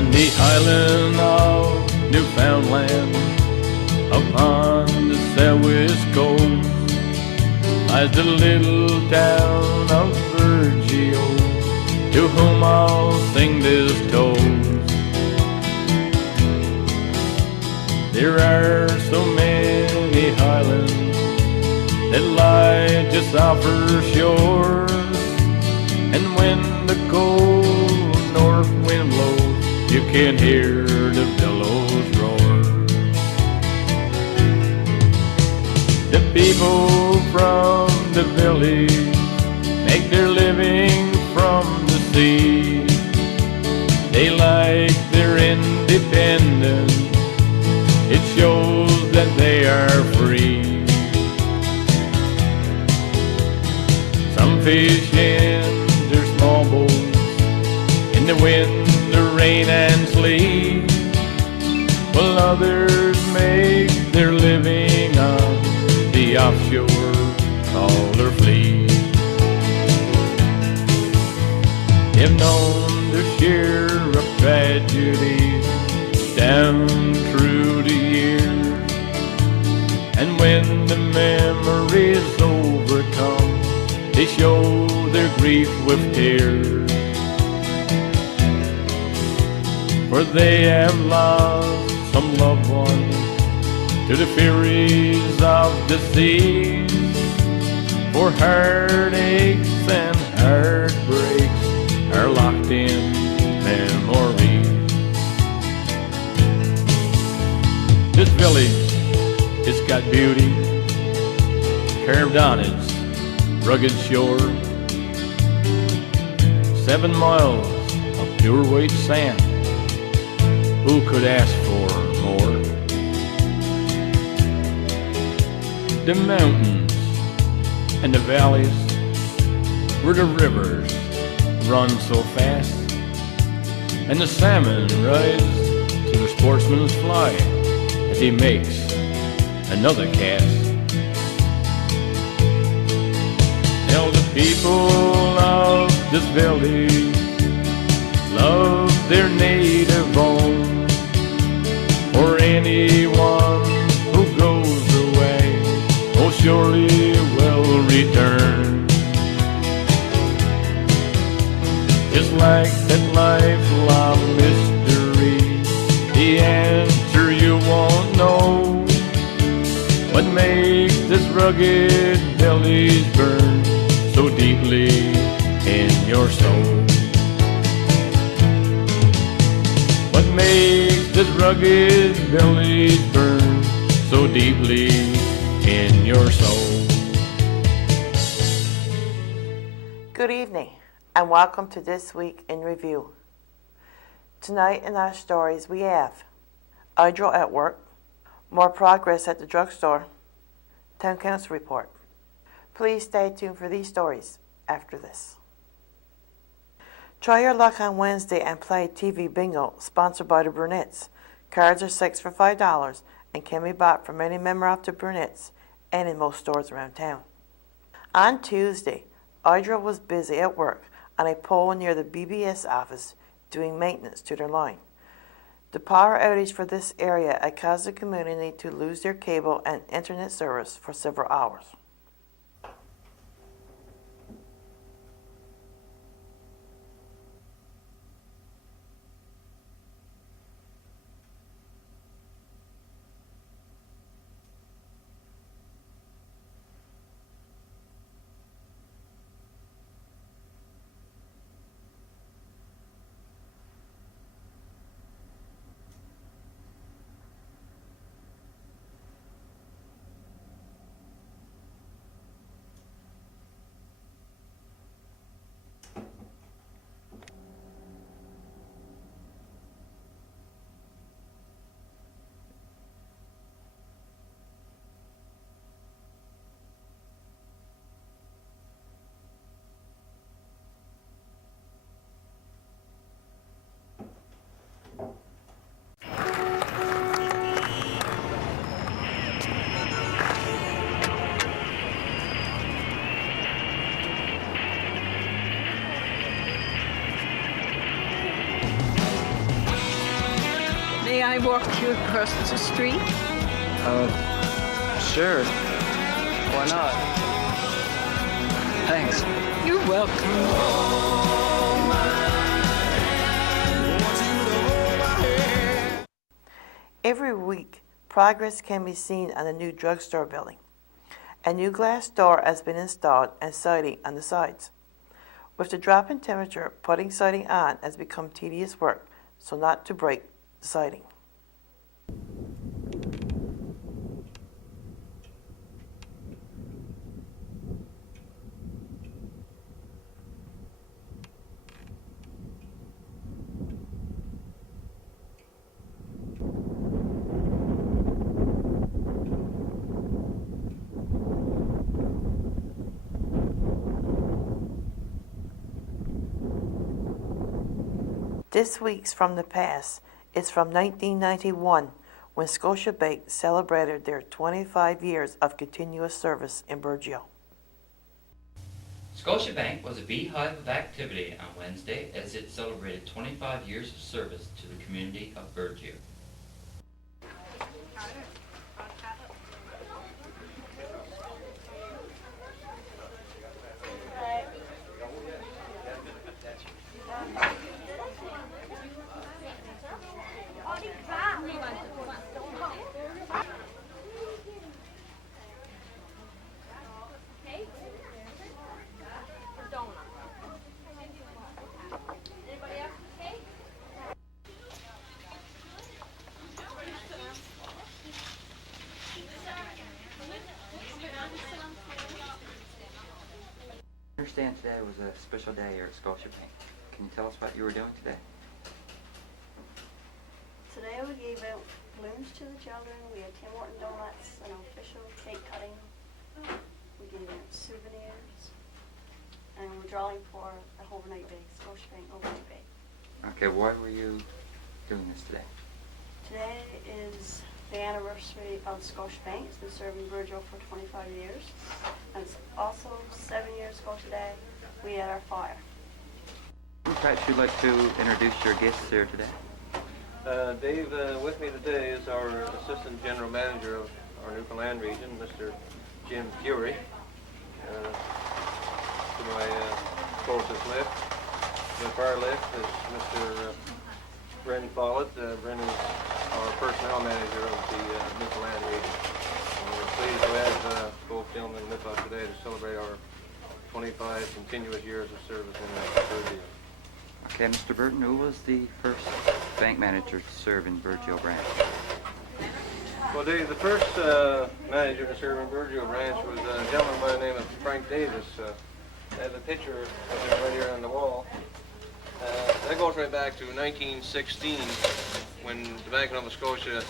On the island of Newfoundland, upon the southwest coast, lies the little town of Virgil, to whom I'll sing this toast. There are so many islands that lie just off her shore, and when the cold north wind blows, you can hear the billows roar. The people from the village make their living from the sea. They like their independence, it shows that they are free. Some fish in their small boats in the wind, the rain and sleet, while others make their living on the offshore trawler fleet. They've known their share of tragedies down through the years, and when the memories overcome, they show their grief with tears. For they have lost some loved ones to the furies of the seas, for heartaches and heartbreaks are locked in memories. This village, it's got beauty carved on its rugged shore. 7 miles of pure white sand, who could ask for more? The mountains and the valleys where the rivers run so fast, and the salmon rise to the sportsman's fly as he makes another cast. Now the people of this village love their native home, for anyone who goes away, oh surely will return. Just like that lifelong mystery, the answer you won't know. What makes this rugged village burn so deeply in your soul? What makes this rugged village burn so deeply in your soul? Good evening, and welcome to This Week in Review. Tonight in our stories we have Idle at work, more progress at the drugstore, Town Council report. Please stay tuned for these stories after this. Try your luck on Wednesday and play TV Bingo, sponsored by the Brunettes. Cards are 6 for $5 and can be bought from any member of the Brunettes and in most stores around town. On Tuesday, Idra was busy at work on a pole near the BBS office doing maintenance to their line. The power outage for this area had caused the community to lose their cable and internet service for several hours. May I walk you across the street? Sure. Why not? Thanks. You're welcome. Every week, progress can be seen on the new drugstore building. A new glass door has been installed and siding on the sides. With the drop in temperature, putting siding on has become tedious work, so not to break the siding. This week's From the Past is from 1991, when Scotiabank celebrated their 25 years of continuous service in Burgeo. Scotiabank was a beehive of activity on Wednesday as it celebrated 25 years of service to the community of Burgeo. I understand today was a special day here at Scotiabank. Can you tell us what you were doing today? Today we gave out balloons to the children. We had Tim Horton donuts, an official cake cutting. We gave out souvenirs, and we're drawing for the overnight bake, Scotiabank overnight bake. Okay, why were you doing this today? Today is the anniversary of Scotiabank. It's been serving Burgeo for 25 years. And it's also 7 years ago today, we had our fire. Perhaps you'd like to introduce your guests here today. Dave, with me today is our Assistant General Manager of our Newfoundland region, Mr. Jim Fury. To my closest left, the far left is Mr. Bren Follett. Bren is our Personnel Manager of the Newfoundland region. And we're pleased to have both gentlemen with us today to celebrate our 25 continuous years of service in Burgeo. Okay, Mr. Burton, who was the first bank manager to serve in Burgeo branch? Well, Dave, the first manager to serve in Burgeo branch was a gentleman by the name of Frank Davis. I have a picture of him right here on the wall. That goes right back to 1916, when the Bank of Nova Scotia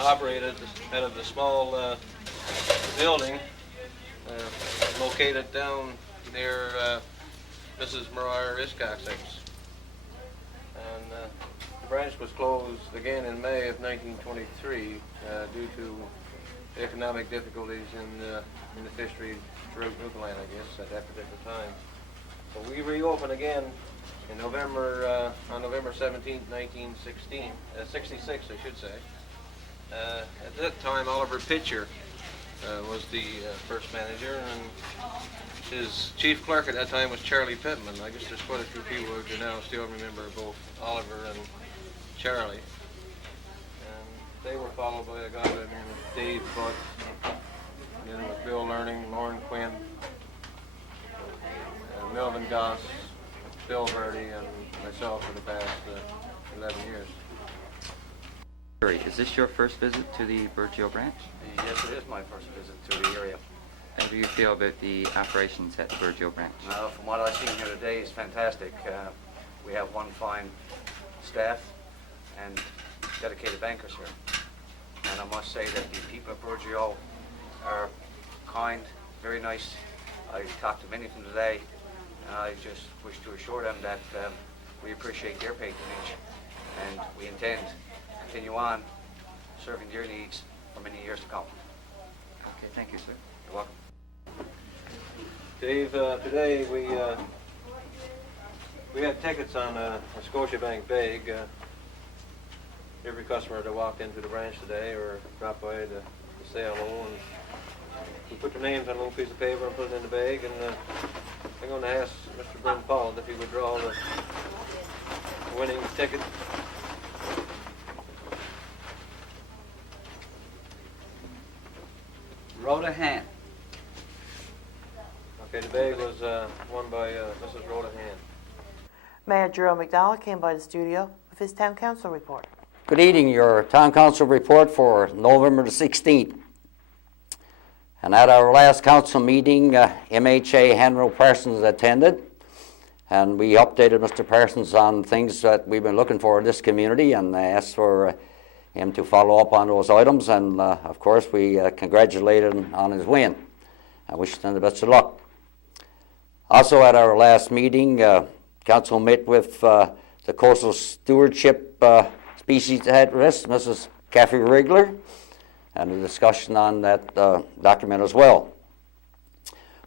operated out of the small building located down near Mrs. Mariah Iscox's. And the branch was closed again in May of 1923 due to economic difficulties in the fishery throughout Newfoundland, I guess, at that particular time. So we reopened again in November, on November 17, 66, I should say. At that time, Oliver Pitcher was the first manager, and his chief clerk at that time was Charlie Pittman. I guess there's quite a few people who now still remember both Oliver and Charlie. And they were followed by a guy by the name of Dave Butt, and then it was Bill Learning, Lauren Quinn, Melvin Goss, Bill Verdi, and myself for the past 11 years. Is this your first visit to the Burgeo branch? Yes, it is my first visit to the area. How do you feel about the operations at the Burgeo branch? From what I've seen here today, it's fantastic. We have one fine staff and dedicated bankers here. And I must say that the people of Burgeo are kind, very nice. I talked to many of them today, and I just wish to assure them that we appreciate their patronage, and we intend to continue on serving their needs for many years to come. Okay, thank you, sir. You're welcome. Dave, today we had tickets on a Scotiabank bag. every customer that walked into the branch today or dropped by to say hello. And we put their names on a little piece of paper and put it in the bag. And I'm going to ask Mr. Bryn Paul if he would draw the winning ticket. Rhoda Hand. Okay, the bag was won by Mrs. Rhoda Hand. Mayor Gerald McDonald came by the studio with his town council report. Good evening, your town council report for November the 16th. And at our last council meeting, MHA Henry Parsons attended, and we updated Mr. Parsons on things that we've been looking for in this community, and asked for him to follow up on those items, and of course we congratulated him on his win. I wish him the best of luck. Also at our last meeting, council met with the Coastal Stewardship Species at Risk, Mrs. Kathy Rigler, and a discussion on that document as well.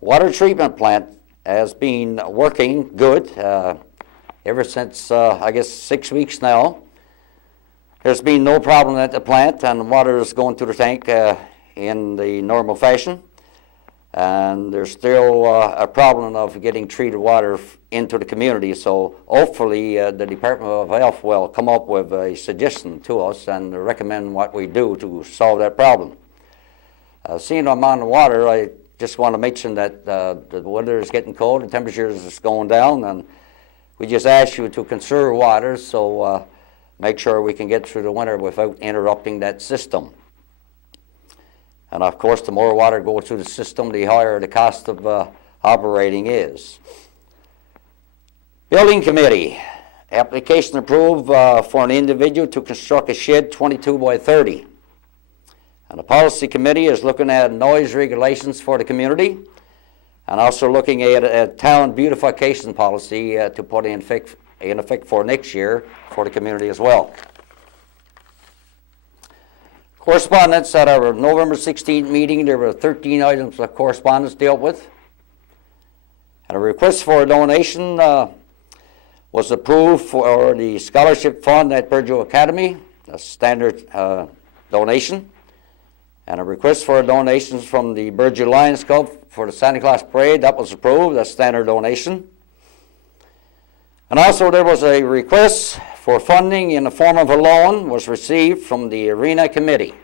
Water treatment plant has been working good ever since, I guess, 6 weeks now. There's been no problem at the plant, and the water is going through the tank in the normal fashion. And there's still a problem of getting treated water into the community, so hopefully the Department of Health will come up with a suggestion to us and recommend what we do to solve that problem. Seeing I'm on the water, I just want to mention that the weather is getting cold, the temperature is going down, and we just ask you to conserve water, so make sure we can get through the winter without interrupting that system. And of course, the more water goes through the system, the higher the cost of operating is. Building Committee, application approved for an individual to construct a shed 22 by 30. And the Policy Committee is looking at noise regulations for the community, and also looking at a town beautification policy to put in effect for next year for the community as well. Correspondence at our November 16th meeting, there were 13 items of correspondence dealt with. And a request for a donation was approved for the scholarship fund at Burgeo Academy, a standard donation. And a request for donations from the Burgeo Lions Club for the Santa Claus Parade, that was approved, a standard donation. And also there was a request for funding in the form of a loan was received from the Arena Committee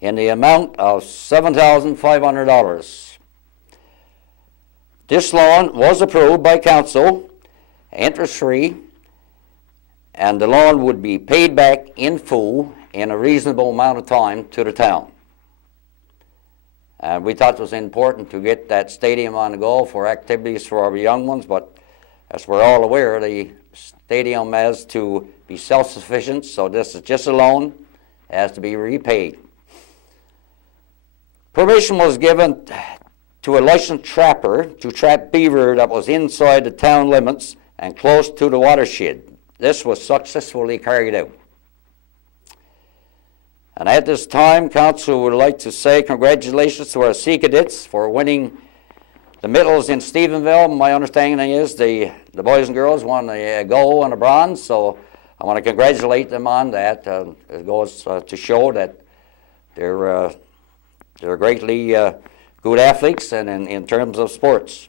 in the amount of $7,500. This loan was approved by council, interest-free, and the loan would be paid back in full in a reasonable amount of time to the town. And we thought it was important to get that stadium on the go for activities for our young ones, but as we're all aware, the stadium has to be self-sufficient, so this is just a loan, it has to be repaid. Permission was given to a licensed trapper to trap beaver that was inside the town limits and close to the watershed. This was successfully carried out. And at this time, council would like to say congratulations to our Sea Cadets for winning the medals in Stephenville. My understanding is the boys and girls won a gold and a bronze, so I want to congratulate them on that. It goes to show that they're greatly good athletes and in terms of sports.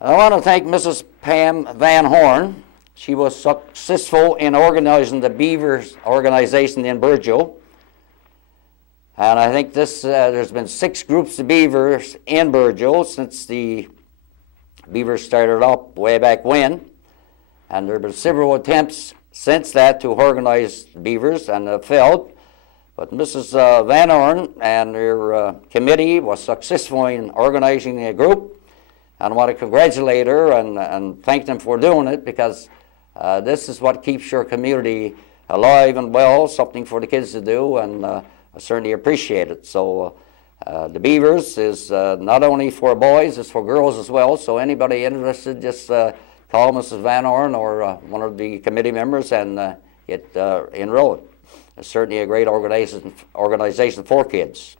I want to thank Mrs. Pam Van Horn. She was successful in organizing the Beavers organization in Burgeo. And I think there's been 6 groups of beavers in Burgeo since the beavers started up way back when. And there have been several attempts since that to organize beavers and have failed. But Mrs. Van Horn and her committee was successful in organizing a group. And I want to congratulate her and thank them for doing it, because this is what keeps your community alive and well, something for the kids to do, and I certainly appreciate it. So the Beavers is not only for boys, it's for girls as well. So anybody interested, just call Mrs. Van Horn or one of the committee members and get enrolled. It's certainly a great organization for kids.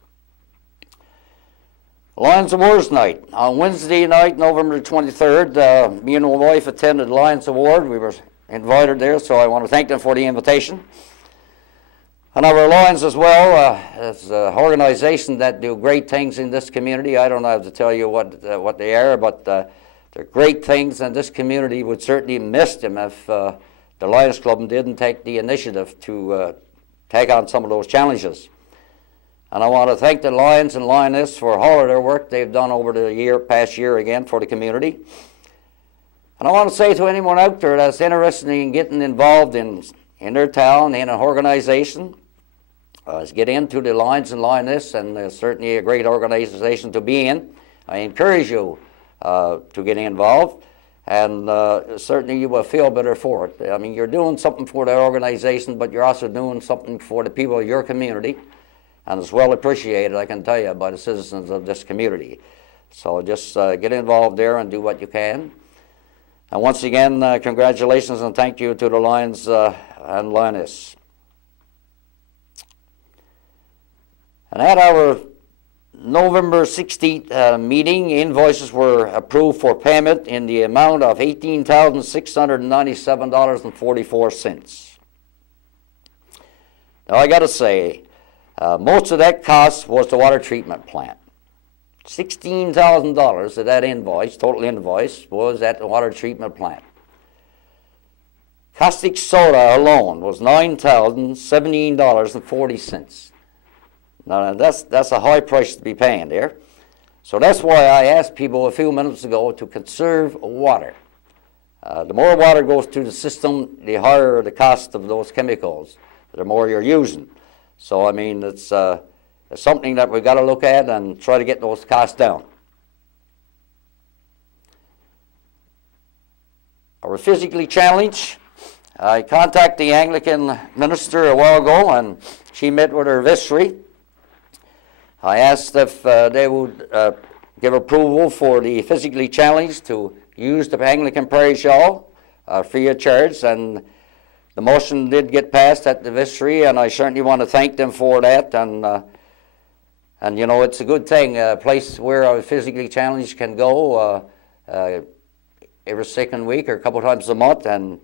Lions Awards night. On Wednesday night, November 23rd, me and my wife attended Lions Award. We were invited there, so I want to thank them for the invitation. And our Lions as well, is an organization that do great things in this community. I don't have to tell you what they are, but they're great things, and this community would certainly miss them if the Lions Club didn't take the initiative to take on some of those challenges. And I want to thank the Lions and Lioness for all of their work they've done over the past year again for the community. And I want to say to anyone out there that's interested in getting involved in their town, in an organization, get into the Lions and Lioness, and certainly a great organization to be in. I encourage you to get involved, and certainly you will feel better for it. I mean, you're doing something for the organization, but you're also doing something for the people of your community. And it's well appreciated, I can tell you, by the citizens of this community. So just get involved there and do what you can. And once again, congratulations and thank you to the Lions and Lioness. And at our November 16th meeting, invoices were approved for payment in the amount of $18,697.44. Now I got to say, most of that cost was the water treatment plant. $16,000 of that invoice, total invoice, was at the water treatment plant. Caustic soda alone was $9,017.40. Now that's a high price to be paying there. So that's why I asked people a few minutes ago to conserve water. The more water goes through the system, the higher the cost of those chemicals, the more you're using. So, I mean, it's something that we've got to look at and try to get those costs down. Our physically challenged, I contacted the Anglican minister a while ago, and she met with her vestry. I asked if they would give approval for the physically challenged to use the Anglican parish hall free of charge, and the motion did get passed at the vestry, and I certainly want to thank them for that. And you know, it's a good thing, a place where a physically challenged can go every second week or a couple times a month and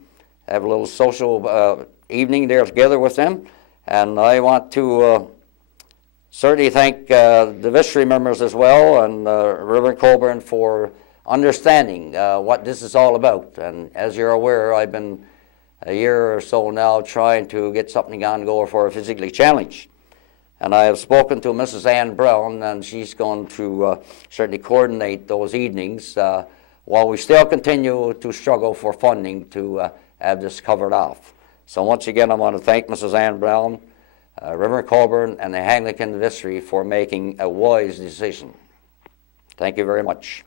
have a little social evening there together with them. And I want to certainly thank the vestry members as well, and Reverend Colburn for understanding what this is all about. And as you're aware, I've been a year or so now trying to get something on go for a physically challenged. And I have spoken to Mrs. Ann Brown, and she's going to certainly coordinate those evenings while we still continue to struggle for funding to have this covered off. So once again, I want to thank Mrs. Ann Brown, Reverend Colburn, and the Anglican vestry for making a wise decision. Thank you very much.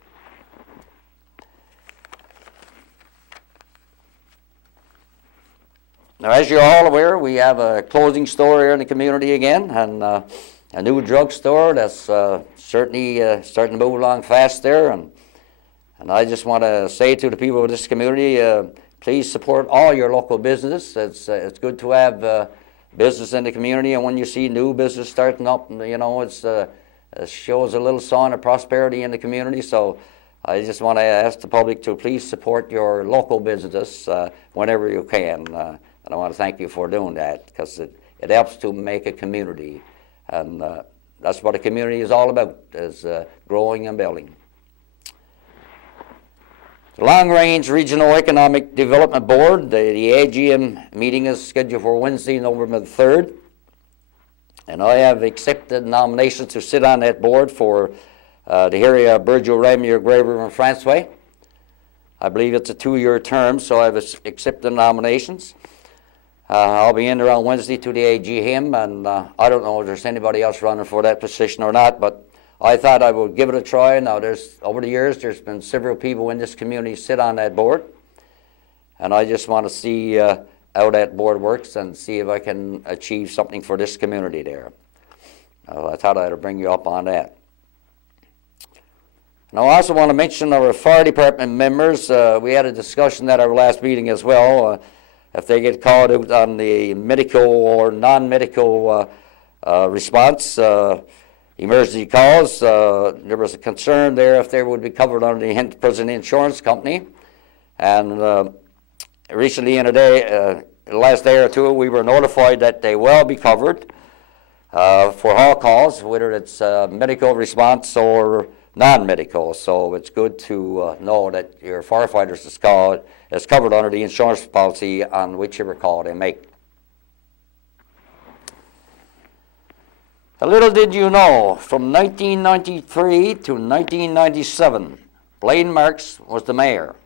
Now, as you're all aware, we have a clothing store here in the community again, and a new drugstore that's certainly starting to move along fast there. And I just want to say to the people of this community, please support all your local business. It's good to have business in the community, and when you see new business starting up, you know, it shows a little sign of prosperity in the community. So I just want to ask the public to please support your local business whenever you can. And I want to thank you for doing that, because it helps to make a community. And that's what a community is all about, is growing and building. The Long Range Regional Economic Development Board, the AGM meeting is scheduled for Wednesday, November the 3rd. And I have accepted nominations to sit on that board for the area of Burgeo, Ramure, Grey River, and Franceway. I believe it's a 2-year term, so I've accepted nominations. I'll be in there on Wednesday to the AGM, and I don't know if there's anybody else running for that position or not, but I thought I would give it a try. Now, over the years, there's been several people in this community sit on that board, and I just want to see how that board works and see if I can achieve something for this community there. I thought I'd bring you up on that. And I also want to mention our fire department members. We had a discussion at our last meeting as well. If they get called out on the medical or non-medical response, emergency calls. There was a concern there if they would be covered under the prison insurance company. And recently in the last day or two, we were notified that they will be covered for all calls, whether it's medical response or non-medical. So it's good to know that your firefighter's call is covered under the insurance policy on whichever call they make. A little did you know, from 1993 to 1997, Blaine Marks was the mayor.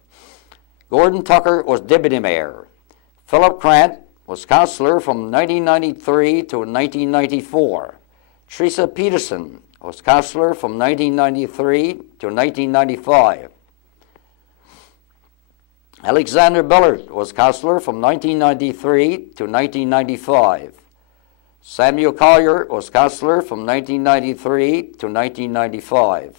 Gordon Tucker was deputy mayor. Philip Grant was councillor from 1993 to 1994. Teresa Peterson was councillor from 1993 to 1995. Alexander Billard was councillor from 1993 to 1995. Samuel Collier was councillor from 1993 to 1995.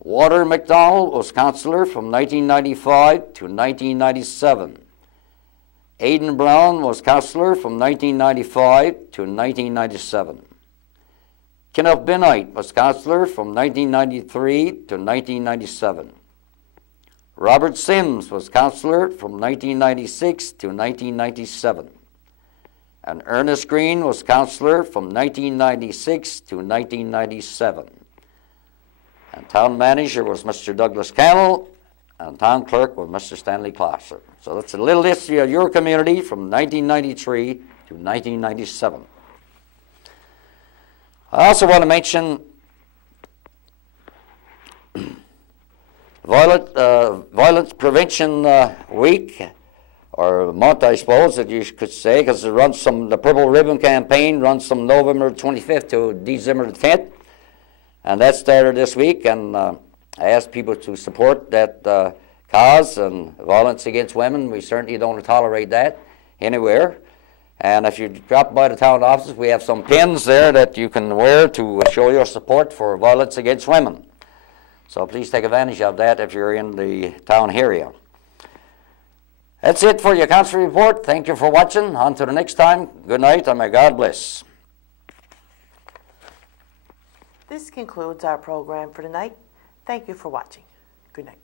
Walter McDonald was councillor from 1995 to 1997. Aidan Brown was councillor from 1995 to 1997. Kenneth Benoit was councillor from 1993 to 1997. Robert Sims was councillor from 1996 to 1997. And Ernest Green was councillor from 1996 to 1997. And town manager was Mr. Douglas Cannell, and town clerk was Mr. Stanley Classer. So that's a little history of your community from 1993 to 1997. I also want to mention Violence Prevention Week, or month, I suppose, that you could say, because it runs from the Purple Ribbon Campaign, runs from November 25th to December 10th, and that started this week, and I ask people to support that cause and violence against women. We certainly don't tolerate that anywhere. And if you drop by the town office, we have some pins there that you can wear to show your support for violence against women. So please take advantage of that if you're in the town area. That's it for your council report. Thank you for watching. On to the next time. Good night, and may God bless. This concludes our program for tonight. Thank you for watching. Good night.